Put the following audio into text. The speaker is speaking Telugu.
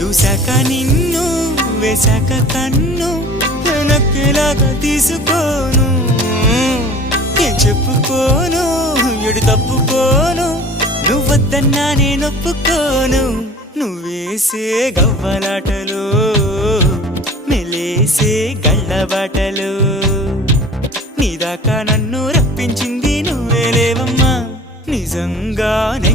చూశాక నిన్ను వేశాక కన్ను నక్కేలాగా తీసుకోను ఏం చెప్పుకోను ఎడు తప్పుకోను నువ్వద్దన్నా నేనొప్పుకోను నువ్వేసే గవ్వలాటలు మెలేసే గళ్ళబాటలు నీదాకా నన్ను రప్పించింది నువ్వేలేవమ్మా నిజంగానే